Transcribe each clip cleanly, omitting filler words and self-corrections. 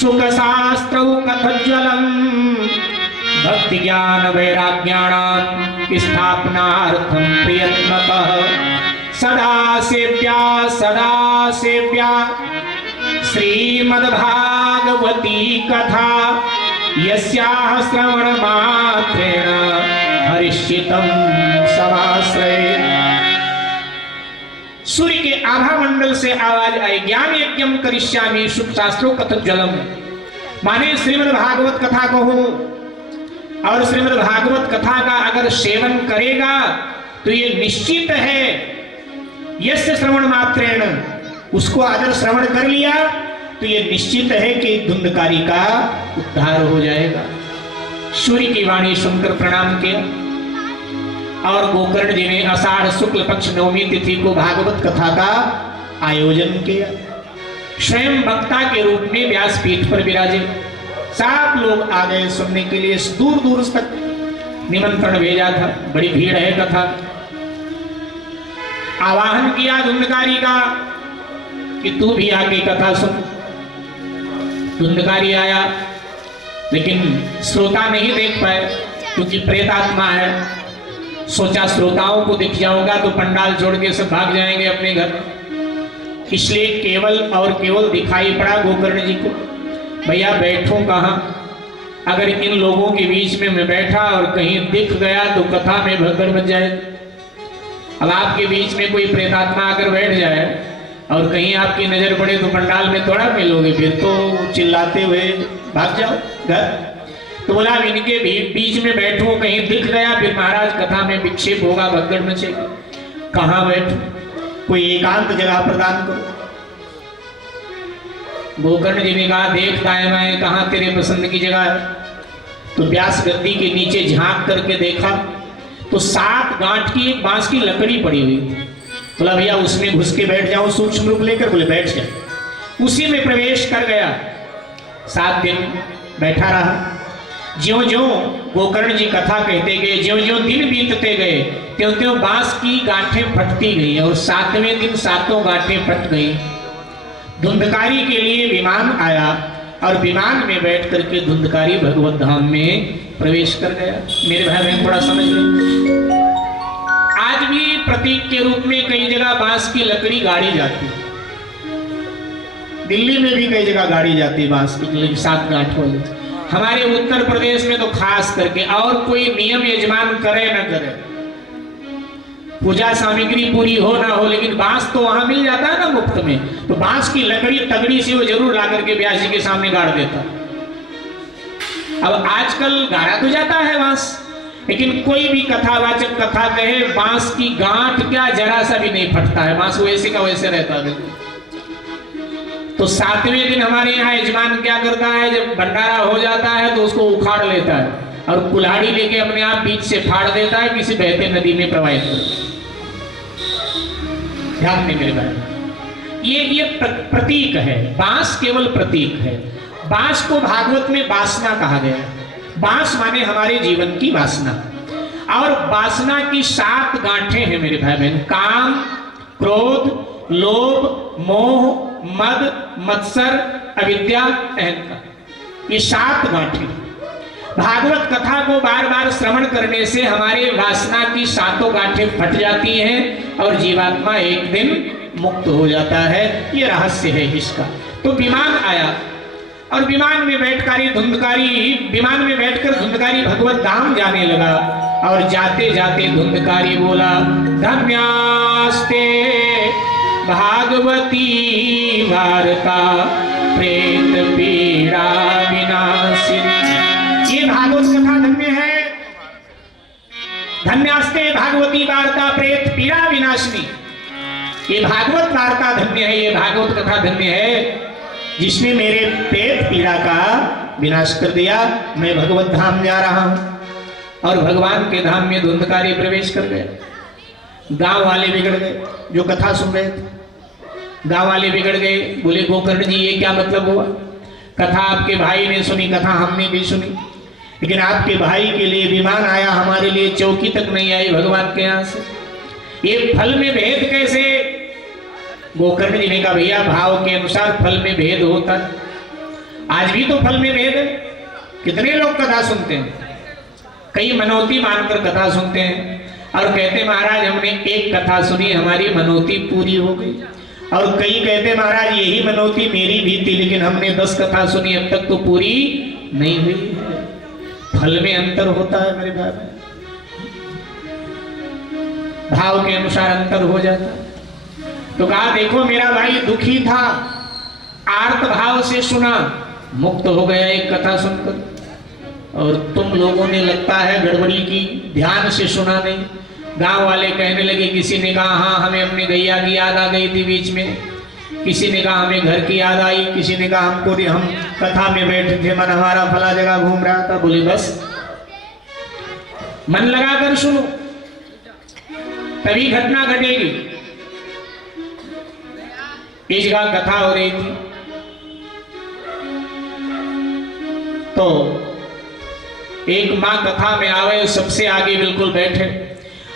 सुख शास्त्रौ कथज्वलम् भक्ति ज्ञान वैराग्याणां स्थापनार्थं प्रयत्नतः सदा सेव्या श्रीमद्भागवती कथा यस्याः श्रवण मात्रेण हरिष्यितं समाश्रयेत्। सूर्य के आभा मंडल से आवाज आई, ज्ञान यज्ञम करिष्यामि सुख शास्त्रों कथज्वलम। माने श्रीमद् भागवत कथा को हो, और श्रीमद् भागवत कथा का अगर सेवन करेगा तो ये निश्चित है, यस्य श्रवण मात्रेण, उसको अगर श्रवण कर लिया तो ये निश्चित है कि धुंधकारी का उद्धार हो जाएगा। सूर्य की वाणी सुनकर प्रणाम किया और गोकर्ण जी ने आषाढ़ शुक्ल पक्ष नवमी तिथि को भागवत कथा का आयोजन किया। स्वयं वक्ता के रूप में व्यासपीठ पर विराजे। सब लोग आ गए सुनने के लिए, दूर दूर तक निमंत्रण भेजा था, बड़ी भीड़ है कथा। आवाहन किया धुंधकारी का कि तू भी आके कथा सुन। धुंधकारी आया, लेकिन श्रोता नहीं देख पाए क्योंकि प्रेतात्मा है। सोचा श्रोताओं को दिख जाऊंगा तो पंडाल छोड़ के सब भाग जाएंगे अपने घर, इसलिए केवल और केवल दिखाई पड़ा गोकर्ण जी को। भैया बैठूं कहाँ? अगर इन लोगों के बीच में मैं बैठा और कहीं दिख गया तो कथा में भगदड़ बन जाए। अब आपके बीच में कोई प्रेतात्मा आकर बैठ जाए और कहीं आपकी नजर पड़े तो पंडाल में थोड़ा मिलोगे, फिर तो चिल्लाते हुए भाग जाओ घर। तो बोला इनके बीच में बैठूं, कहीं दिख गया फिर महाराज कथा में विक्षेप होगा, भगदड़ मचेगी। कहाँ बैठूं? कोई एकांत जगह प्रदान करो। गोकर्ण जी ने कहा देख दाएं बाएं कहाँ तेरे पसंद की जगह है। तो व्यास गद्दी के नीचे झांक करके देखा तो 7 गांठ की एक बांस की लकड़ी पड़ी हुई थी। बोला भैया उसमें घुस के बैठ जाओ सूक्ष्म रूप लेकर। बोले बैठ जाए। उसी में प्रवेश कर गया। 7 दिन बैठा रहा। ज्यों ज्यों गोकर्ण जी कथा कहते गए, ज्यों ज्यों दिन बीतते गए, त्यों त्यों बांस की गांठें फटती गई और 7वें दिन 7 गांठें फट गई। धुंधकारी के लिए विमान आया और विमान में बैठ करके धुंधकारी भगवत धाम में प्रवेश कर गया। मेरे भाई बहन थोड़ा समझ लो, आज भी प्रतीक के रूप में कई जगह बांस की लकड़ी गाड़ी जाती है। दिल्ली में भी कई जगह गाड़ी जाती है बांस की 7 गांठ वाली। हमारे उत्तर प्रदेश में तो खास करके, और कोई नियम यजमान करे न करे, पूजा सामग्री पूरी हो ना हो, लेकिन बांस तो वहां मिल जाता है ना मुफ्त में। तो बांस की लकड़ी तगड़ी सी वो जरूर ला करके व्यास जी के सामने गाड़ देता। अब आजकल गाड़ा तो जाता है बांस, लेकिन कोई भी कथावाचक कथा कहे बांस की गांठ क्या जरा सा भी नहीं फटता है, बांस वैसे का वैसे रहता है। तो 7वें दिन हमारे यहाँ यजमान क्या करता है, जब भंडारा हो जाता है तो उसको उखाड़ लेता है और कुल्हाड़ी लेके अपने आप बीच से फाड़ देता है, किसी बहते नदी में प्रवाहित करता है। ध्यान नहीं मेरे भाई, ये प्रतीक है। बांस केवल प्रतीक है। बांस को भागवत में वासना कहा गया है। बांस माने हमारे जीवन की वासना, और वासना की 7 गांठें हैं मेरे भाई बहन। काम, क्रोध, लोभ, मोह, मद, मत्सर, अविद्या, अहंकार, ये 7 गांठें। भागवत कथा को बार बार श्रवण करने से हमारे वासना की 7 गांठें फट जाती हैं और जीवात्मा एक दिन मुक्त हो जाता है। ये रहस्य है इसका। तो विमान आया और विमान में बैठकर धुंधकारी भगवत धाम जाने लगा। और जाते जाते धुंधकारी बोला धन्यास्ते भागवती वार्ता प्रेत पीड़ा विनाशिनी। ये भागवत कथा धन्य है। धन्यास्ते भागवती वार्ता प्रेत पीड़ा विनाशिनी। ये भागवत वार्ता धन्य है, ये भागवत कथा धन्य है जिसने मेरे प्रेत पीड़ा का विनाश कर दिया। मैं भगवत धाम जा रहा हूं। और भगवान के धाम में धुंधकारी प्रवेश कर गए। गांव वाले बिगड़ गए जो कथा सुन रहे थे। गांव वाले बिगड़ गए, बोले गोकर्ण जी ये क्या मतलब हुआ? कथा आपके भाई ने सुनी, कथा हमने भी सुनी, लेकिन आपके भाई के लिए विमान आया, हमारे लिए चौकी तक नहीं आई भगवान के यहाँ से। ये फल में भेद कैसे? गोकर्ण जी ने कहा भैया भाव के अनुसार फल में भेद होता है। आज भी तो फल में भेद है। कितने लोग कथा सुनते हैं, कई मनौती मानकर कथा सुनते हैं और कहते महाराज हमने एक कथा सुनी, हमारी मनौती पूरी हो गई। और कई कहते महाराज यही मनौती मेरी भी थी, लेकिन हमने 10 कथा सुनी, अब तक तो पूरी नहीं हुई है। फल में अंतर होता है मेरे भाई, भाव के अनुसार अंतर हो जाता है। तो कहा देखो मेरा भाई दुखी था, आर्त भाव से सुना, मुक्त हो गया एक कथा सुनकर। और तुम लोगों ने लगता है गड़बड़ी की, ध्यान से सुना नहीं। गांव वाले कहने लगे, किसी ने कहा हाँ हमें अपनी गैया की याद आ गई थी बीच में, किसी ने कहा हमें घर की याद आई, किसी ने कहा हमको हम कथा में बैठे थे, मन हमारा फला जगह घूम रहा था। बोले बस मन लगाकर सुनो, तभी घटना घटेगी। इस जगह कथा हो रही थी तो एक माँ कथा में आवे, सबसे आगे बिल्कुल बैठे,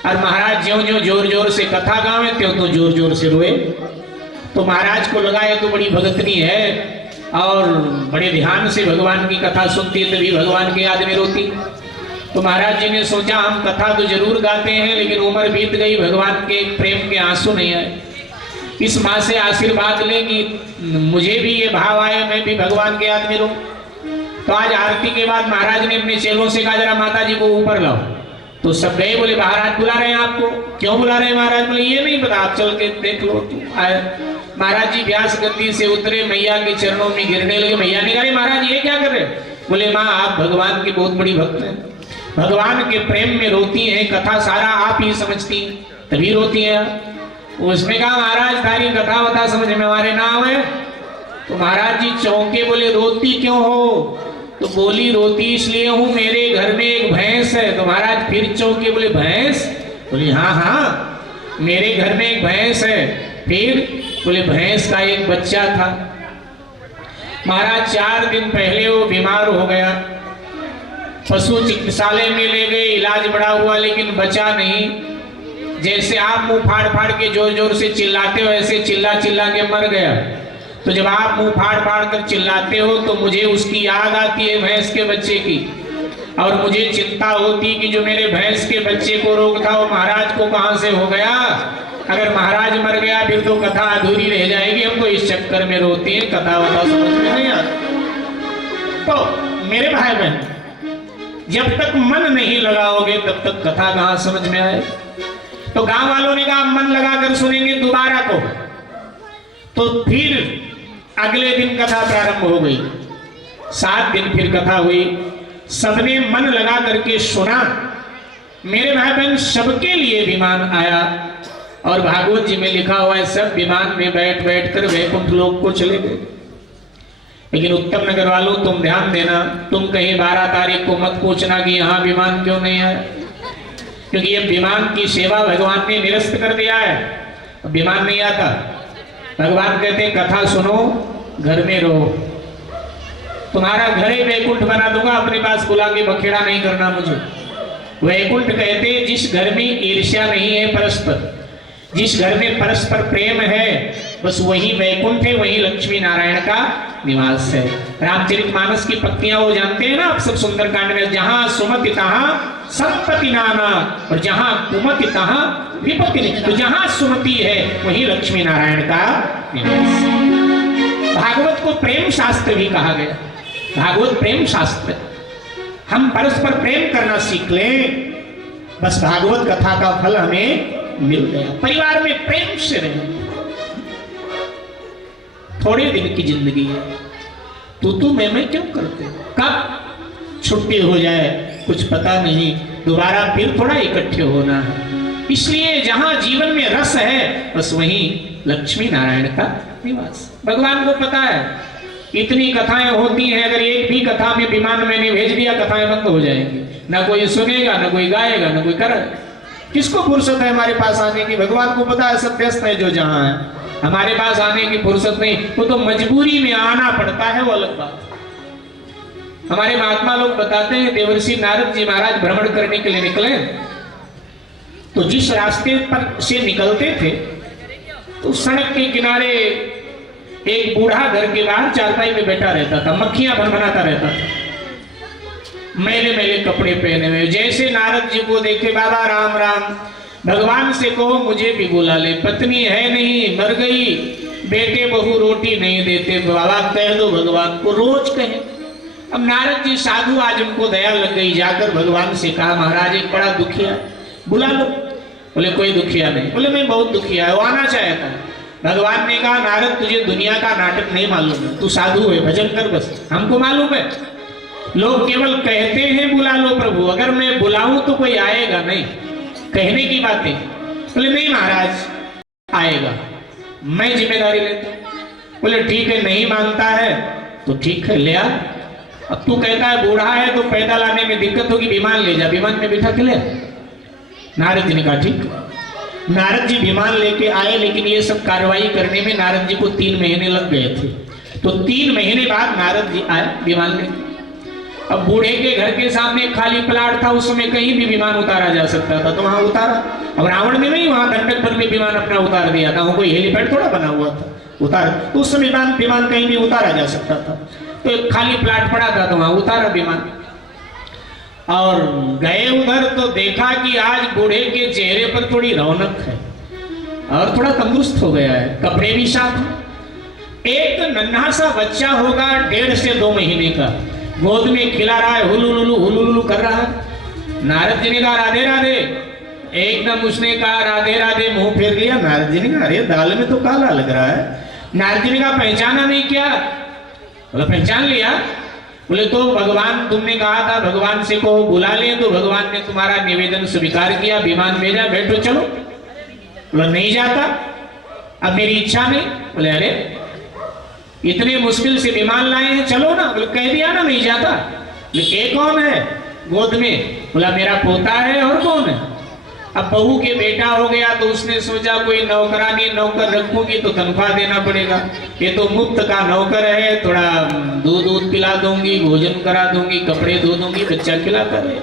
और महाराज ज्यों ज्यों जोर जोर से कथा गावे त्यों तो जोर जोर से रोए। तो महाराज को लगा ये तो बड़ी भगतनी है और बड़े ध्यान से भगवान की कथा सुनती है, तभी भगवान के याद में रोती। तो महाराज जी ने सोचा हम कथा तो जरूर गाते हैं, लेकिन उम्र बीत गई, भगवान के प्रेम के आंसू नहीं आए। इस माँ से आशीर्वाद ले कि मुझे भी ये भाव आए, मैं भी भगवान के याद में रहूं। तो आज आरती के बाद महाराज ने अपने चेलों से कहा जरा माता जी को ऊपर लाओ। तो सब गए, बोले महाराज बुला रहे हैं आपको। क्यों बुला रहे हैं महाराज? बोले ये नहीं पता, आप चल के देख लो। तो आए महाराज जी व्यास गद्दी से उतरे, मैया के चरणों में गिरने लगे। मैया ने कहा महाराज ये क्या कर रहे हैं? बोले माँ आप भगवान की बहुत बड़ी भक्त हैं, भगवान के प्रेम में रोती हैं, कथा सारा आप ही समझती हैं, तभी रोती हैं। उसने कहा महाराज तारी कथा वथा समझ में हमारे ना आवे। तो महाराज जी चौंके, बोले रोती क्यों हो? तो बोली रोती इसलिए हूं, मेरे घर में एक भैंस है। तो महाराज फिर चौंके, बोले भैंस? बोले हाँ हाँ मेरे घर में एक भैंस है। फिर बोले भैंस का एक बच्चा था। महाराज 4 दिन पहले वो बीमार हो गया, पशु चिकित्सालय में ले गए, इलाज बड़ा हुआ लेकिन बचा नहीं। जैसे आप मुंह फाड़ फाड़ के जोर जोर से चिल्लाते हो, ऐसे चिल्ला चिल्ला के मर गया। तो जब आप मुंह फाड़ फाड़ कर चिल्लाते हो तो मुझे उसकी याद आती है भैंस के बच्चे की, और मुझे चिंता होती कि जो मेरे भैंस के बच्चे को रोग था वो महाराज को कहां से हो गया। अगर महाराज मर गया फिर तो कथा अधूरी रह जाएगी। हम तो इस चक्कर में रोती हैं, कथा वथा समझ में नहीं आती। तो मेरे भाई बहन, जब तक मन नहीं लगाओगे तब तक कथा कहां समझ में आए। तो गांव वालों ने कहा मन लगाकर सुनेंगे दोबारा को। तो फिर अगले दिन कथा प्रारंभ हो गई। 7 दिन फिर कथा हुई, सबने मन लगा करके सुना। मेरे भाई बहन सबके लिए विमान आया, और भागवत जी में लिखा हुआ है सब विमान में बैठ बैठ कर वैकुंठ लोक को चले गए। लेकिन उत्तम नगर वालों तुम ध्यान देना, तुम कहीं 12 तारीख को मत पूछना कि यहाँ विमान क्यों नहीं आया, क्योंकि ये विमान की सेवा भगवान ने निरस्त कर दिया है। विमान नहीं आता, भगवान कहते कथा सुनो, घर में रहो, तुम्हारा घर ही वैकुंठ बना दूंगा, अपने पास बुला के बखेड़ा नहीं करना मुझे। वैकुंठ कहते जिस घर में ईर्ष्या नहीं है परस्पर, जिस घर में परस्पर प्रेम है, बस वही वैकुंठ है, वही लक्ष्मी नारायण का निवास है। रामचरितमानस की पत्तियां वो जानते हैं ना आप सब, सुंदरकांड में जहां सुमति तहां संपत्ति नाना, और जहां कुमति तहां विपत्ति नहीं। तो जहां सुमति है वही लक्ष्मी नारायण का निवास। भागवत को प्रेम शास्त्र भी कहा गया, भागवत प्रेम शास्त्र। हम परस्पर प्रेम करना सीख लें, बस भागवत कथा का फल हमें मिल गया। परिवार में प्रेम से रहें। थोड़े दिन की जिंदगी है, तू मैं क्यों करते, कब छुट्टी हो जाए कुछ पता नहीं, दोबारा फिर थोड़ा इकट्ठे होना है। इसलिए जहां जीवन में रस है बस वहीं लक्ष्मी नारायण का निवास। भगवान को पता है इतनी कथाएं होती हैं, अगर एक भी कथा में विमान मैंने भेज दिया कथाएं बंद हो जाएंगी, ना कोई सुनेगा, ना कोई गाएगा, ना कोई करेगा। किसको फुर्सत है हमारे पास आने की? भगवान को पता है सब व्यस्त है जो जहां है, हमारे पास आने की फुर्सत नहीं। वो तो मजबूरी में आना पड़ता है, वो अलग बात। हमारे महात्मा लोग बताते हैं देवर्षि नारद जी महाराज भ्रमण करने के लिए निकले, तो जिस रास्ते पर से निकलते थे तो सड़क के किनारे एक बूढ़ा घर के बाहर चारपाई पे बैठा रहता था, मक्खियां भनभनाता रहता था, मैले मैले कपड़े पहने हुए। जैसे नारद जी को देखे, बाबा राम राम, भगवान से कहो मुझे भी बुला ले, पत्नी है नहीं, मर गई, बेटे बहू रोटी नहीं देते, बाबा कह दो भगवान को, रोज कहे। अब नारद जी साधु, आज उनको दया लग गई, जाकर भगवान से कहा महाराज एक बड़ा दुखिया, बुला लो। बोले कोई दुखिया नहीं। बोले मैं बहुत दुखिया है, वो आना चाहता है। भगवान ने कहा नारद तुझे दुनिया का नाटक नहीं मालूम है, तू साधु है, भजन कर बस, हमको मालूम है। लोग केवल कहते हैं बुला लो प्रभु, अगर मैं बुलाऊं तो कोई आएगा नहीं, कहने की बात है। बोले नहीं महाराज आएगा, मैं जिम्मेदारी लेता हूं। बोले ठीक है, नहीं मानता है तो ठीक है ले आ। अब तू कहता है बूढ़ा है तो पैदल आने में दिक्कत होगी, विमान ले जा, विमान में बिठा के ले। नारद जी ने कहा ठीक। नारद जी विमान लेके आए, लेकिन ये सब कार्रवाई करने में नारद जी को 3 महीने लग गए थे। तो 3 महीने बाद नारद जी आए विमान लेके। अब बूढ़े के घर के सामने खाली प्लाट था, उस समय कहीं भी विमान उतारा जा सकता था, तो वहां उतारा। अब रावण ने नहीं वहां दंडक पर में विमान अपना उतार दिया था, वहां कोई हेलीपैड थोड़ा बना हुआ था, उतार तो उस समय विमान कहीं भी उतारा जा सकता था। तो एक खाली प्लाट पड़ा था, तो वहां उतारा विमान। और गए उधर तो देखा कि आज बूढ़े के चेहरे पर थोड़ी रौनक है और थोड़ा तंदुरुस्त हो गया है, कपड़े भी साफ हैं। एक नन्हा सा बच्चा होगा 1.5 से 2 महीने का, गोद में खिला रहा है, हुलुलुलु कर रहा है। नारद जी ने कहा राधे राधे, एकदम उसने कहा राधे राधे, मुंह फेर लिया। नारद जी ने कहा अरे दाल में तो काला लग रहा है। नारद जी ने कहा पहचाना नहीं क्या? बोला पहचान लिया। बोले तो भगवान, तुमने कहा था भगवान से कहो बुला ले, तो भगवान ने तुम्हारा निवेदन स्वीकार किया, विमान भेजा, बैठो चलो। बोला नहीं जाता, अब मेरी इच्छा नहीं। बोले अरे इतने मुश्किल से विमान लाए हैं, चलो ना। बोले कह दिया ना नहीं जाता। बोले ये कौन है गोद में? बोला मेरा पोता है, और कौन है? अब बहू के बेटा हो गया तो उसने सोचा कोई नौकरानी नौकर रखूंगी तो तनख्वाह देना पड़ेगा, ये तो मुफ्त का नौकर है, थोड़ा दूध पिला दूंगी, भोजन करा दूंगी, कपड़े धो दूंगी, बच्चा खिलाता रहे,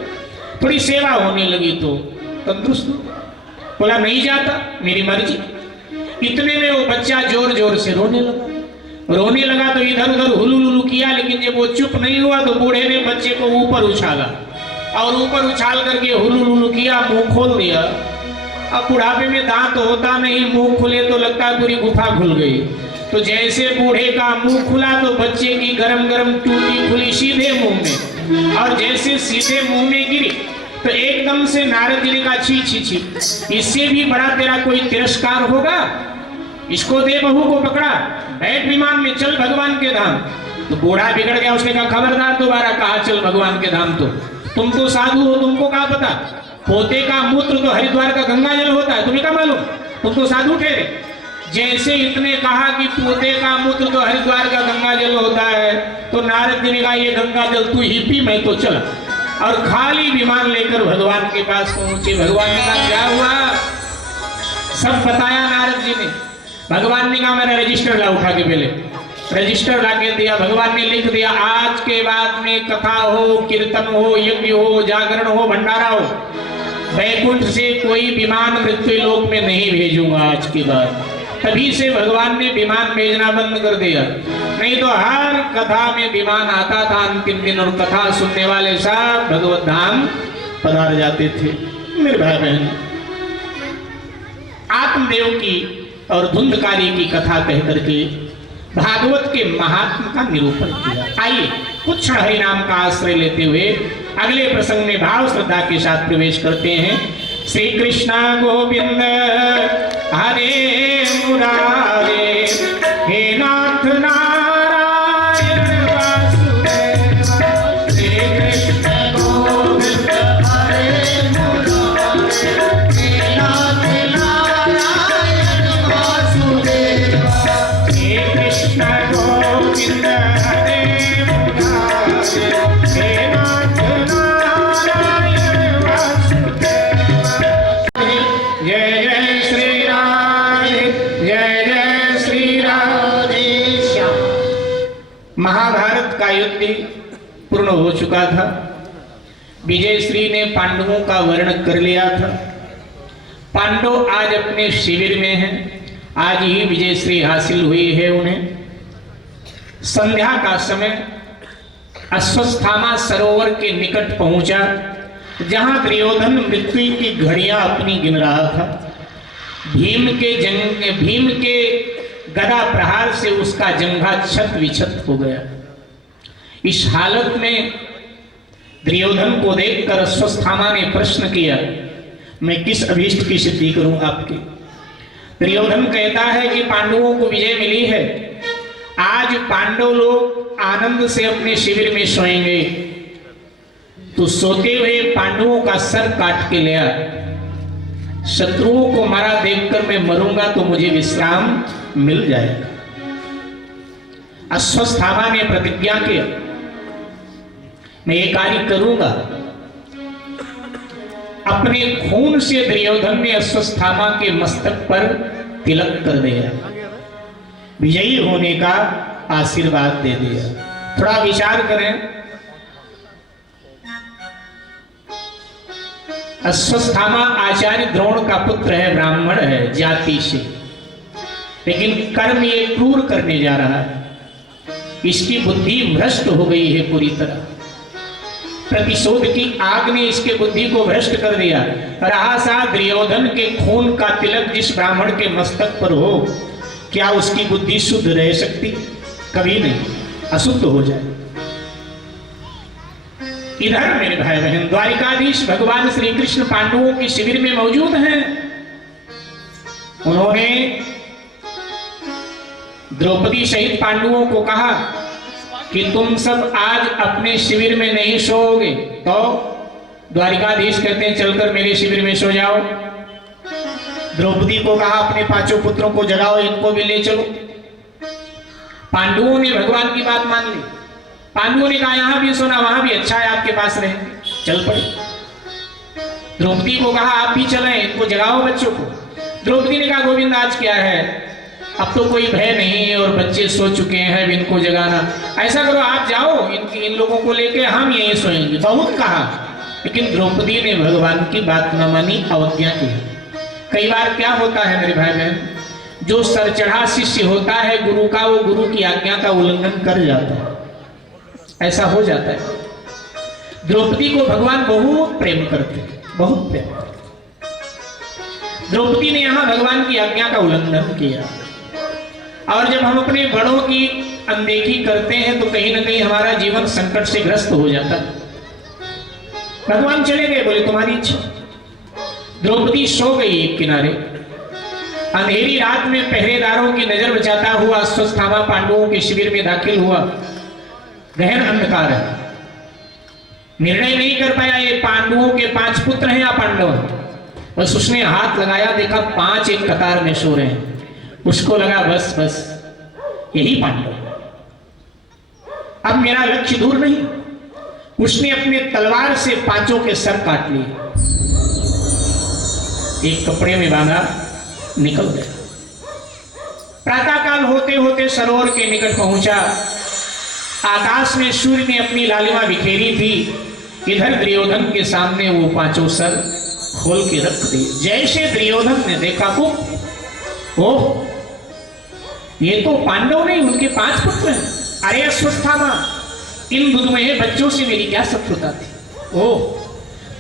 थोड़ी सेवा होने लगी तो तंदुरुस्त। बोला नहीं जाता, मेरी मर्जी। इतने में वो बच्चा जोर जोर से रोने लगा। तो इधर उधर हुलुलुलु किया, लेकिन जब वो चुप नहीं हुआ तो बूढ़े ने बच्चे को ऊपर उछाला, और ऊपर उछाल करके हुलुलुलु किया, मुंह खोल दिया। अब बुढ़ापे में दांत होता नहीं, मुंह खुले तो लगता है पूरी गुफा खुल गई। तो जैसे बूढ़े का मुंह खुला तो बच्चे की गरम गरम टूटी खुली सीधे मुंह में, और जैसे सीधे मुंह में गिरी तो एकदम से नारद जी ने कहा छी छी छी, इससे भी बड़ा तेरा कोई तिरस्कार होगा? इसको दे, बहू को पकड़ा, बैठ विमान में, चल भगवान के धाम। तो बूढ़ा बिगड़ गया, उसने कहा खबरदार दोबारा कहा चल भगवान के धाम, तो तुम तो साधु हो, तुमको क्या पता? पोते का मूत्र तो हरिद्वार का गंगा जल होता है, तुम्हें क्या मालूम? तुम तो साधु ठहरे। जैसे इतने कहा कि पोते का मूत्र तो हरिद्वार का गंगा जल होता है, तो नारद जी ने कहा ये गंगा जल तू ही पी, मैं तो चला। और खाली विमान लेकर भगवान के पास पहुंचे। भगवान ने कहा क्या हुआ? सब बताया नारद जी ने। भगवान ने कहा मेरा रजिस्टर ला, उठा के पहले रजिस्टर ला के दिया। भगवान ने लिख दिया आज के बाद में कथा हो, कीर्तन हो, यज्ञ हो, जागरण हो, भंडारा हो, वैकुंठ से कोई विमान मृत्यु लोक में नहीं भेजूंगा आज के बाद। तभी से भगवान ने विमान भेजना बंद कर दिया, नहीं तो हर कथा में विमान आता था अंतिम दिन, और कथा सुनने वाले सब भगवत धाम पधार जाते थे। मेरे भाई बहन, आत्मदेव की और धुंधकारी की कथा कह करके भागवत के महात्म का निरूपण किया। आइए कुछ क्षण हरि नाम का आश्रय लेते हुए अगले प्रसंग में भाव श्रद्धा के साथ प्रवेश करते हैं। श्री कृष्णा गोविंद हरे मुरारे, हे नाथ नारायण वासुदेव। श्री कृष्ण गोविंद हरे मुरारे, हे नाथ नारायण वासुदेव। हे कृष्ण गोविंद हरे मुरारे, हे नाथ नारायण वासुदेव। जय जय श्री राधे, जय जय श्री राधे श्याम। महाभारत का युद्ध पूर्ण हो चुका था। विजय श्री ने पांडवों का वर्णन कर लिया था। पांडव आज अपने शिविर में हैं, आज ही विजय श्री हासिल हुई है उन्हें। संध्या का समय अश्वत्थामा सरोवर के निकट पहुंचा, जहां दुर्योधन मृत्यु की घड़ियां अपनी गिन रहा था। भीम के गदा प्रहार से उसका जंघा छत विछत हो गया। इस हालत में दुर्योधन को देखकर अश्वत्थामा ने प्रश्न किया, मैं किस अभीष्ट की सिद्धि करूं आपके? दुर्योधन कहता है कि पांडवों को विजय मिली है, आज पांडव लोग आनंद से अपने शिविर में सोएंगे, तो सोते हुए पांडवों का सर काट के ले आ। शत्रुओं को मारा देखकर मैं मरूंगा तो मुझे विश्राम मिल जाएगा। अश्वत्थामा ने प्रतिज्ञा किया, मैं ये कार्य करूंगा। अपने खून से दुर्योधन ने अश्वत्थामा के मस्तक पर तिलक कर दिया, विजयी होने का आशीर्वाद दे दिया। थोड़ा विचार करें, अश्वत्थामा आचार्य द्रोण का पुत्र है, ब्राह्मण है जाति से, लेकिन कर्म ये क्रूर करने जा रहा है। इसकी बुद्धि भ्रष्ट हो गई है पूरी तरह। प्रतिशोध की आग ने इसके बुद्धि को भ्रष्ट कर दिया। रहा सा दुर्योधन के खून का तिलक जिस ब्राह्मण के मस्तक पर हो, क्या उसकी बुद्धि शुद्ध रह सकती? कभी नहीं, अशुद्ध हो जाए। इधर मेरे भाई बहन, द्वारिकाधीश भगवान श्री कृष्ण पांडवों के शिविर में मौजूद हैं। उन्होंने द्रौपदी सहित पांडवों को कहा कि तुम सब आज अपने शिविर में नहीं सोओगे। तो द्वारिकाधीश कहते हैं चलकर मेरे शिविर में सो जाओ। द्रौपदी को कहा अपने पांचों पुत्रों को जगाओ, इनको भी ले चलो। पांडवों ने भगवान की बात मान ली। पांडवों ने कहा यहां भी सोना, वहां भी अच्छा है, आपके पास रहे। चल पड़े। द्रौपदी को कहा आप भी चलें, इनको जगाओ बच्चों को। द्रौपदी ने कहा गोविंद आज क्या है, अब तो कोई भय नहीं है और बच्चे सो चुके हैं, इनको जगाना। ऐसा करो आप जाओ, इन लोगों को लेके हम यहीं सोएंगे। बहुत कहा, लेकिन द्रौपदी ने भगवान की बात न मानी, अवज्ञा की। कई बार क्या होता है मेरे भाई बहन, जो सरचढ़ा शिष्य होता है गुरु का, वो गुरु की आज्ञा का उल्लंघन कर जाता है। ऐसा हो जाता है। द्रौपदी को भगवान बहुत प्रेम करते, बहुत प्रेम। द्रौपदी ने यहां भगवान की आज्ञा का उल्लंघन किया। और जब हम अपने बड़ों की अनदेखी करते हैं तो कहीं ना कहीं हमारा जीवन संकट से ग्रस्त हो जाता है। भगवान चले गए, बोले तुम्हारी इच्छा। द्रौपदी सो गई एक किनारे। अंधेरी रात में पहरेदारों की नजर बचाता हुआ अश्वत्थामा पांडवों के शिविर में दाखिल हुआ। गहन अंधकार है, निर्णय नहीं कर पाया ये पांडवों के 5 पुत्र हैं या पांडव हैं। बस उसने हाथ लगाया, देखा 5 एक कतार में सो रहे हैं। उसको लगा बस बस यही पांडव, अब मेरा लक्ष्य दूर नहीं। उसने अपने तलवार से 5 के सर काट लिए, एक कपड़े में बांधा, निकल गया। प्रातःकाल होते होते सरोवर के निकट पहुंचा। आकाश में सूर्य ने अपनी लालिमा बिखेरी थी। इधर दुर्योधन के सामने वो 5 सर खोल के रख दिए। जैसे दुर्योधन ने देखा को ओह, ये तो पांडव नहीं, उनके 5 पुत्र हैं। अरे अश्वत्थामा, इन दुर्मय बच्चों से मेरी क्या शत्रुता थी? ओह,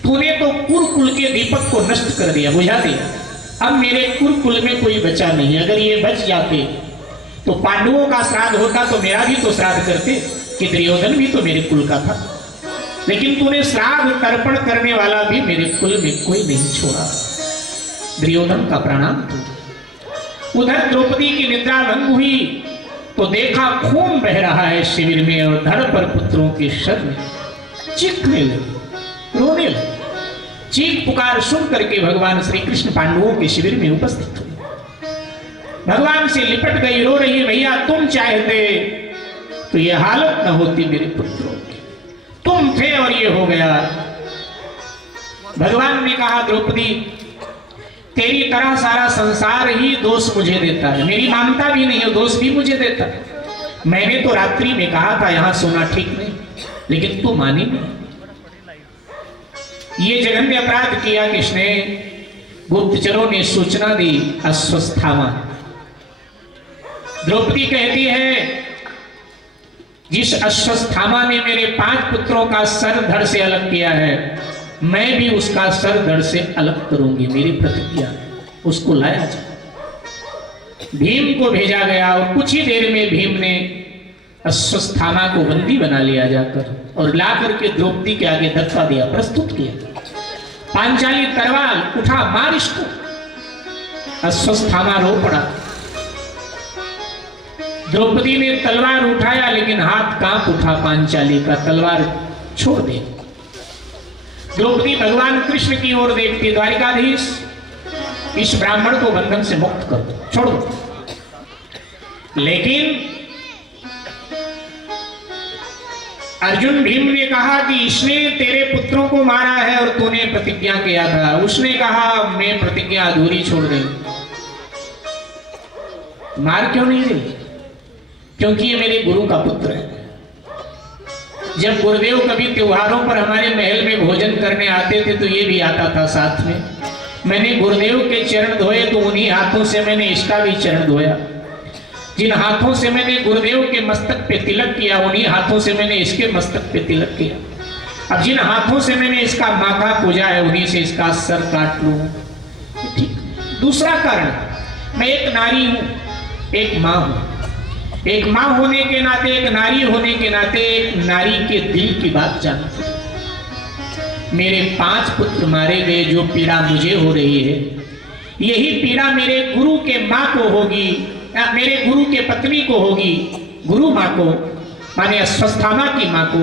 तूने तो कुरुकुल के दीपक को नष्ट कर दिया, बुझा दिया। अब मेरे कुरुकुल में कोई बचा नहीं। अगर ये बच जाते तो पांडवों का श्राद्ध होता, तो मेरा भी तो श्राद्ध करते, कि दुर्योधन भी तो मेरे कुल का था। लेकिन तूने श्राद्ध तर्पण करने वाला भी मेरे कुल में कोई नहीं छोड़ा। दुर्योधन का प्रणाम। उधर द्रौपदी की निद्रा भंग हुई तो देखा खून बह रहा है शिविर में, और धड़ पर पुत्रों के शरीर चीखने लगे, रोने लगे। चीख पुकार सुन करके भगवान श्री कृष्ण पांडवों के शिविर में उपस्थित हुए। भगवान से लिपट गई, रो रही है, भैया तुम चाहते तो ये हालत न होती मेरे पुत्रों की, तुम थे और ये हो गया। भगवान ने कहा द्रौपदी, तेरी तरह सारा संसार ही दोष मुझे देता है, मेरी मानता भी नहीं है, दोष भी मुझे देता है। मैंने तो रात्रि में कहा था यहां सोना ठीक नहीं, लेकिन तू मानी नहीं। ये जघन्य अपराध किया किसने? गुप्तचरों ने सूचना दी, अश्वत्थामा। द्रौपदी कहती है जिस अश्वत्थामा ने मेरे 5 पुत्रों का सर धड़ से अलग किया है, मैं भी उसका सर धड़ से अलग करूंगी, मेरी प्रतिज्ञा। उसको लाया जाए। भीम को भेजा गया और कुछ ही देर में भीम ने अश्वत्थामा को बंदी बना लिया जाकर और ला करके द्रौपदी के आगे धक्का दिया, प्रस्तुत किया। पांचाली तलवार उठा, मार इसको। अश्वत्थामा रो पड़ा। द्रौपदी ने तलवार उठाया लेकिन हाथ कांप उठा पांचाली का, तलवार छोड़ दे। द्रौपदी भगवान कृष्ण की ओर देखती, द्वारिकाधीश इस ब्राह्मण को बंधन से मुक्त कर दो, छोड़ दो। लेकिन अर्जुन भीम ने कहा कि इसने तेरे पुत्रों को मारा है और तूने प्रतिज्ञा किया था। उसने कहा मैं प्रतिज्ञा अधूरी छोड़ रही। मार क्यों नहीं रही? क्योंकि ये मेरे गुरु का पुत्र है। जब गुरुदेव कभी त्योहारों पर हमारे महल में भोजन करने आते थे तो ये भी आता था साथ में। मैंने गुरुदेव के चरण धोए तो उन्हीं हाथों से मैंने इसका भी चरण धोया। जिन हाथों से मैंने गुरुदेव के मस्तक पे तिलक किया, उन्हीं हाथों से मैंने इसके मस्तक पे तिलक किया। अब जिन हाथों से मैंने इसका माथा पूजा है, उन्हीं से इसका सर काट लूं। ठीक। दूसरा कारण, मैं एक नारी हूं, एक मां हूं। एक मां होने के नाते, एक नारी होने के नाते, एक नारी के दिल की बात जानती हूं। मेरे 5 पुत्र मारे गए, जो पीड़ा मुझे हो रही है, यही पीड़ा मेरे गुरु के मां को होगी, मेरे गुरु के पत्नी को होगी। गुरु मां को, माने अश्वत्थामा की मां को,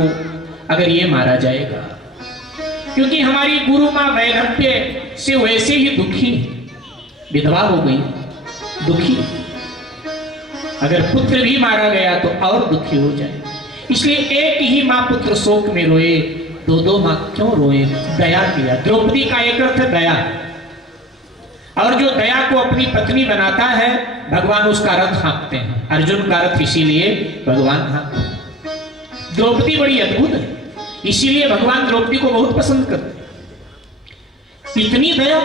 अगर ये मारा जाएगा। क्योंकि हमारी गुरु मां वैधव्य से वैसे ही दुखी, विधवा हो गई, दुखी। अगर पुत्र भी मारा गया तो और दुखी हो जाए। इसलिए एक ही मां पुत्र शोक में रोए, 2 मां क्यों रोए? दया किया। द्रौपदी का एक अर्थ है दया, और जो दया को अपनी पत्नी बनाता है, भगवान उसका रथ हाँकते हैं। अर्जुन का रथ इसीलिए भगवान हाँकते हैं। द्रौपदी बड़ी अद्भुत है, इसीलिए भगवान द्रौपदी को बहुत पसंद करते। इतनी दया,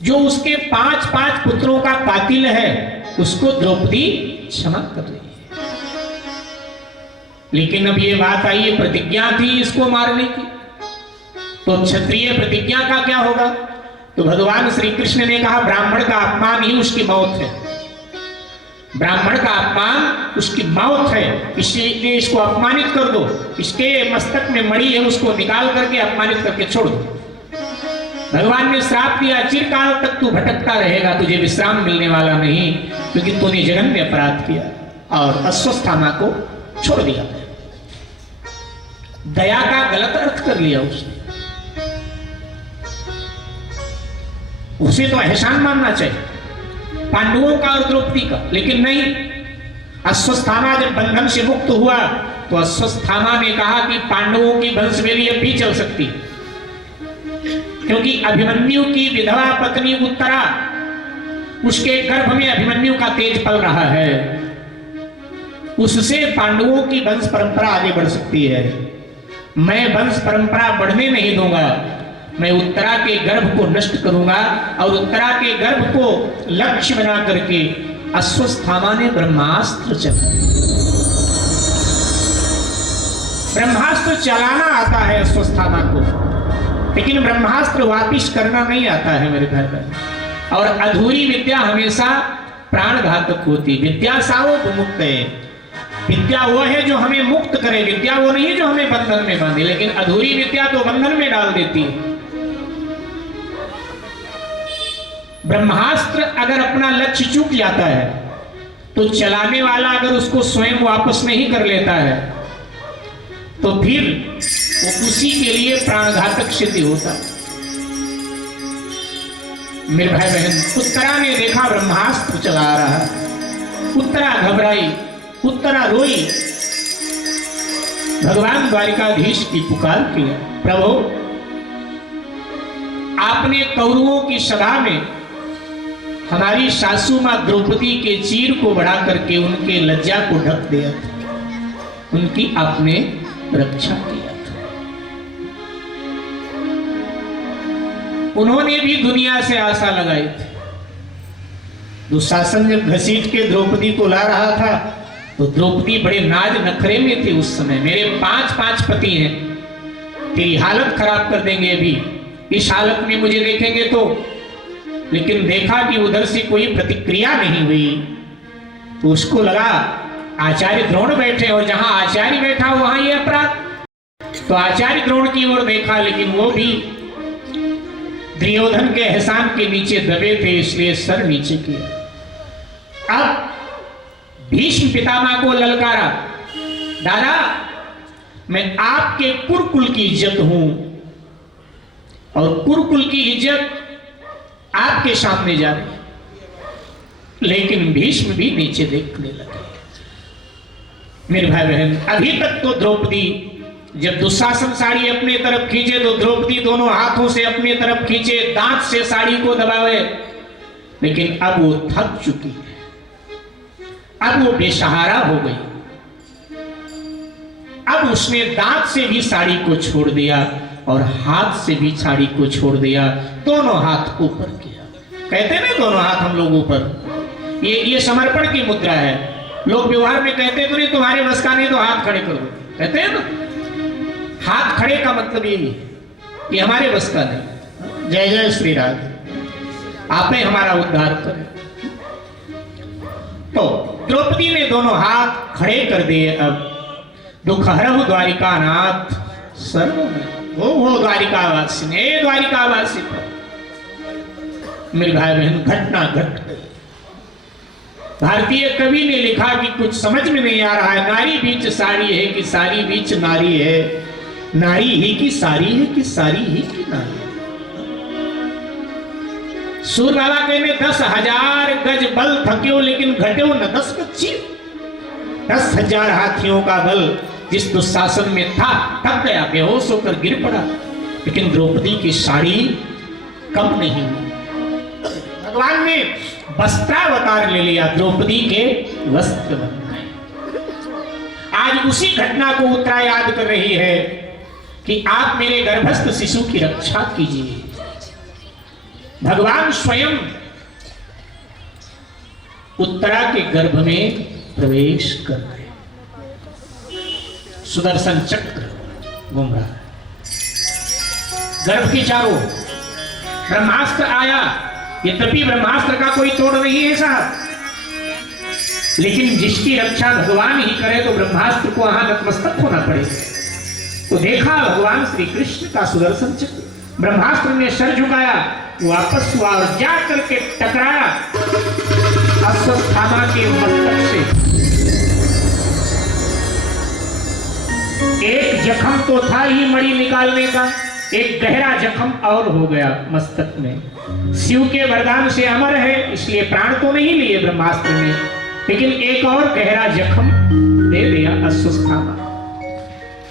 जो उसके 5 पुत्रों का कातिल है उसको द्रौपदी क्षमा कर रही है। लेकिन अब ये बात आई, ये प्रतिज्ञा थी इसको मारने की, तो क्षत्रिय प्रतिज्ञा का क्या होगा? तो भगवान श्री कृष्ण ने कहा ब्राह्मण का अपमान ही उसकी मौत है। ब्राह्मण का अपमान उसकी मौत है, इसलिए इसको अपमानित कर दो। इसके मस्तक में मणि है, उसको निकाल करके अपमानित करके छोड़ दो। भगवान ने श्राप दिया, चिरकाल तक तू भटकता रहेगा, तुझे विश्राम मिलने वाला नहीं, क्योंकि तूने जघन्य अपराध किया। और अश्वत्थामा को छोड़ दिया। दया का गलत अर्थ कर लिया उसने। उसे तो एहसान मानना चाहिए पांडवों का और द्रौपदी का, लेकिन नहीं। अश्वत्थामा जब बंधन से मुक्त हुआ तो अश्वत्थामा ने कहा कि पांडवों की वंशवेली अब भी चल सकती है, क्योंकि अभिमन्यु की विधवा पत्नी उत्तरा, उसके गर्भ में अभिमन्यु का तेज पल रहा है, उससे पांडवों की वंश परंपरा आगे बढ़ सकती है। मैं वंश परंपरा बढ़ने नहीं दूंगा, मैं उत्तरा के गर्भ को नष्ट करूंगा। और उत्तरा के गर्भ को लक्ष्य बना करके अश्वत्थामा ने ब्रह्मास्त्र चला। ब्रह्मास्त्र चलाना आता है अश्वत्थामा को, लेकिन ब्रह्मास्त्र वापिस करना नहीं आता है मेरे भाई बहन। और अधूरी विद्या हमेशा प्राण घातक होती। विद्या सावो मुक्त है, विद्या वो है जो हमें मुक्त करे, विद्या वो नहीं जो हमें बंधन में बांधे। लेकिन अधूरी विद्या तो बंधन में डाल देती है। ब्रह्मास्त्र अगर अपना लक्ष्य चूक जाता है तो चलाने वाला अगर उसको स्वयं वापस नहीं कर लेता है तो फिर वो उसी के लिए प्राणघातक सिद्ध होता है। मेरे भाई बहन, उत्तरा ने देखा ब्रह्मास्त्र चला रहा है, उत्तरा घबराई, उत्तरा रोई, भगवान द्वारिकाधीश की पुकार की, प्रभु आपने कौरवों की सभा में हमारी सासू मां द्रौपदी के चीर को बढ़ा करके उनके लज्जा को ढक दिया था, उनकी आपने रक्षा किया था। उन्होंने भी दुनिया से आशा लगाई थी। दुशासन जब घसीट के द्रौपदी को ला रहा था तो द्रौपदी बड़े नाज नखरे में थे उस समय। मेरे 5 पति हैं, तेरी हालत खराब कर देंगे अभी, इस हालत में मुझे देखेंगे तो। लेकिन देखा कि उधर से कोई प्रतिक्रिया नहीं हुई, तो उसको लगा आचार्य द्रोण बैठे, और जहां आचार्य बैठा वहां ये अपराध। तो आचार्य द्रोण की ओर देखा, लेकिन वो भी दुर्योधन के एहसान के नीचे दबे थे, इसलिए सर नीचे किया। अब भीष्म पितामह को ललकारा, दादा मैं आपके कुरुकुल की इज्जत हूं, और कुरुकुल की इज्जत आपके सामने जा रही। लेकिन भीष्म भी नीचे देखने लगे। मेरे भाई बहन, अभी तक तो द्रौपदी, जब दुशासन साड़ी अपने तरफ खींचे तो द्रौपदी दोनों हाथों से अपने तरफ खींचे, दांत से साड़ी को दबावे, लेकिन अब वो थक चुकी है, अब वो बेसहारा हो गई। अब उसने दांत से भी साड़ी को छोड़ दिया और हाथ से भी साड़ी को छोड़ दिया, दोनों हाथ ऊपर किया। कहते ना दोनों हाथ हम लोग ऊपर, ये समर्पण की मुद्रा है। लोग व्यवहार में कहते तो नहीं तुम्हारे बस का नहीं तो हाथ खड़े करो, कहते हैं ना। हाथ खड़े का मतलब यही है कि हमारे बस का नहीं। जय जय श्री राम, आपने हमारा उद्धार करें। तो द्रौपदी ने दोनों हाथ खड़े कर दिए। अब दुख हरहु द्वारिका नाथ सर्व वो द्वारिकावासी ने, द्वारिकावासी मेरे भाई बहन, घटना घट गई। भारतीय कवि ने लिखा कि कुछ समझ में नहीं आ रहा है, नारी बीच साड़ी है कि साड़ी बीच नारी है, नारी ही की सारी है कि सारी ही की नारी। सूर बाबा कहने 10,000 गज बल थक्यो, लेकिन घट्यो न 10 गज। 10,000 हाथियों का बल जिस दुशासन में था थक गया, बेहोश होकर गिर पड़ा, लेकिन द्रौपदी की साड़ी कम नहीं हुई। भगवान ने वस्त्रावतार ले लिया, द्रौपदी के वस्त्र बनाए। आज उसी घटना को उत्तरा याद कर रही है कि आप मेरे गर्भस्थ शिशु की रक्षा कीजिए। भगवान स्वयं उत्तरा के गर्भ में प्रवेश कर गए। सुदर्शन चक्र घूम रहा है गर्भ के चारों। ब्रह्मास्त्र आया, यद्यपि ब्रह्मास्त्र का कोई तोड़ नहीं है साहब, लेकिन जिसकी रक्षा भगवान ही करे तो ब्रह्मास्त्र को वहां नतमस्तक होना पड़ेगा। तो देखा भगवान श्री कृष्ण का सुदर्शन चक्र, ब्रह्मास्त्र ने सर झुकाया, वापस हुआ और जा करके टकराया अश्वत्थामा के मस्तक से। एक जख्म तो था ही मणि निकालने का, एक गहरा जख्म और हो गया मस्तक में। शिव के वरदान से अमर है, इसलिए प्राण तो नहीं लिए ब्रह्मास्त्र ने, लेकिन एक और गहरा जख्म दे दिया अश्वत्थामा।